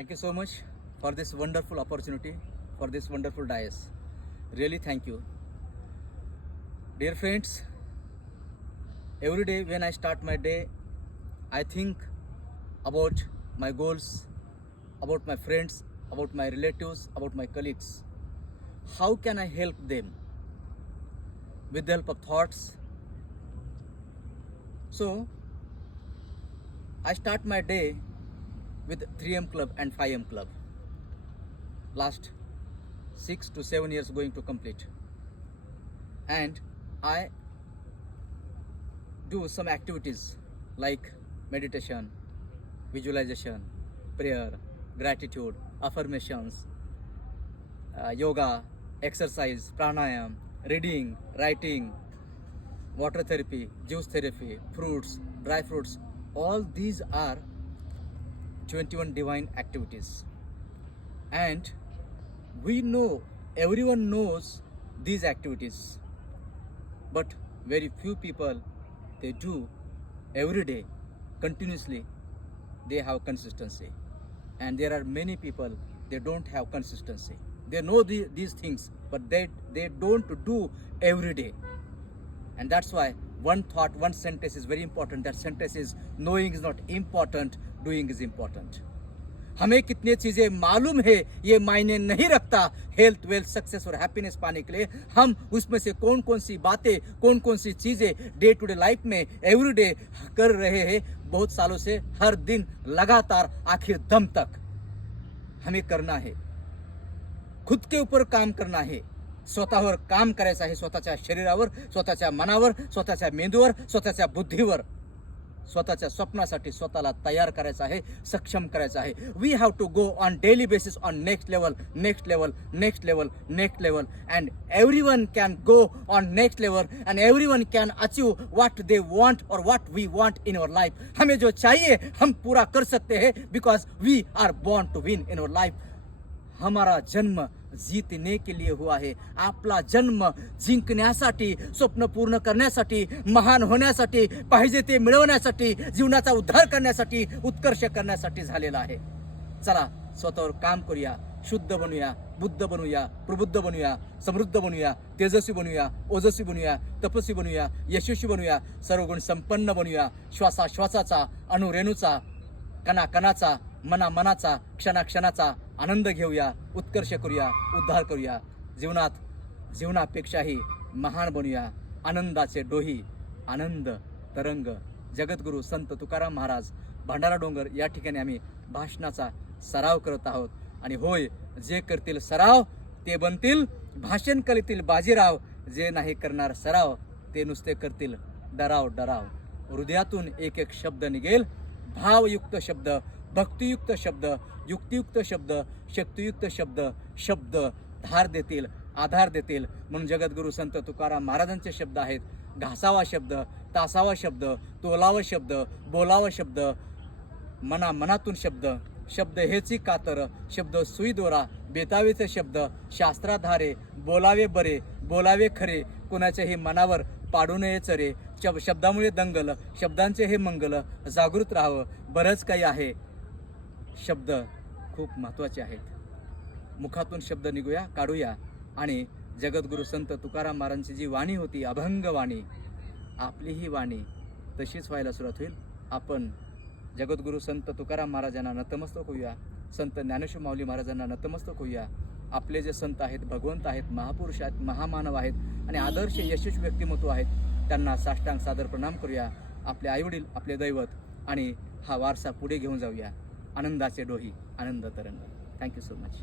Thank you so much for this wonderful opportunity, for this wonderful dais. Really thank you. Dear friends, every day when I start my day, I think about my goals, about my friends, about my relatives, about my colleagues. How can I help them? With the help of thoughts. So, I start my day with 3M Club and 5M Club. Last six to seven years going to complete. And I do some activities like meditation, visualization, prayer, gratitude, affirmations, uh, yoga, exercise, pranayam, reading, writing, water therapy, juice therapy, fruits, dry fruits. All these are 21 divine activities. And we know, everyone knows these activities. But very few people they do every day, continuously, they have consistency. And there are many people they don't have consistency. They know the, these things, but they they don't do every day. And that's why one thought, one sentence is very important. That sentence is knowing is not important, doing is important. हमें कितनी चीज़ें मालूम है ये मायने नहीं रखता health wealth success और हैप्पीनेस पाने के लिए हम उसमें से कौन कौन सी बातें कौन कौन सी चीज़ें डे टू डे लाइफ में एवरी डे कर रहे हैं बहुत सालों से हर दिन लगातार आखिर दम तक हमें करना है खुद के ऊपर काम करना आहे स्वतःवर काम करायचं आहे स्वतःच्या शरीरावर स्वतःच्या मनावर स्वतःच्या मेंदूवर स्वतःच्या बुद्धीवर. स्वतःच्या स्वप्नासाठी स्वतःला तयार करायचं आहे सक्षम करायचं आहे. We have to go on daily basis on next level next level next level next level and every one can go on next level and every one can achieve what they want और what we want in our life हमें जो चाहिए हम पूरा कर सकते हैं because we are born to win in our life हमारा जन्म जीतने के लिए हुआ है। आपला जन्म जिंकण्यासाठी स्वप्न पूर्ण करण्यासाठी महान होण्यासाठी पाहिजे ते मिळवण्यासाठी जीवनाचा उद्धार करण्यासाठी उत्कर्ष करण्यासाठी झालेला आहे. चला स्वतःवर काम करूया शुद्ध बनूया बुद्ध बनूया प्रबुद्ध बनूया समृद्ध बनूया तेजस्वी बनूया ओजस्वी बनूया तपस्वी बनूया यशस्वी बनूया सर्वगुण संपन्न बनूया श्वासाश्वासाचा अणुरेणूचा कणा कणाचा मना मनाचा क्षणाक्षणाचा आनंद घेऊया उत्कर्ष करूया उद्धार करूया. जीवनात जीवनापेक्षाही महान बनूया. आनंदाचे डोही आनंद तरंग. जगद्गुरू संत तुकाराम महाराज भंडारा डोंगर या ठिकाणी आम्ही भाषणाचा सराव करत आहोत. आणि होय जे करतील सराव ते बनतील भाषण कलेतील बाजीराव. जे नाही करणार सराव ते नुसते करतील डराव डराव. हृदयातून एक एक शब्द निघेल भावयुक्त शब्द भक्तियुक्त शब्द युक्तियुक्त शब्द शक्तियुक्त शब्द शब्द धार देतील आधार देतील. म्हणून जगद्गुरू संत तुकाराम महाराजांचे शब्द आहेत. घासावा शब्द तासावा शब्द तोलावा शब्द बोलावा शब्द मना मनातून शब्द. शब्द हेची कातर शब्द सुई दोरा बेतावेचे शब्द शास्त्राधारे बोलावे बरे बोलावे खरे कुणाच्याही मनावर पाडू नये चरे शब्दामुळे दंगल शब्दांचे हे मंगल जागृत राहावं. बरंच काही आहे. शब्द खूप महत्त्वाचे आहेत. मुखातून शब्द निघूया काढूया आणि जगद्गुरू संत तुकाराम महाराजांची जी वाणी होती अभंग वाणी आपली ही वाणी तशीच व्हायला सुरुवात होईल. आपण जगद्गुरू संत तुकाराम महाराजांना नतमस्तक होऊया संत ज्ञानेश्वर माऊली महाराजांना नतमस्तक होऊया. आपले जे संत आहेत भगवंत आहेत महापुरुष आहेत महामानव आहेत आणि आदर्श यशस्वी व्यक्तिमत्व आहेत त्यांना साष्टांग सादर प्रणाम करूया. आपले आईवडील आपले दैवत आणि हा वारसा पुढे घेऊन जाऊया. आनंदाचे डोही आनंद तरंग. Thank you so much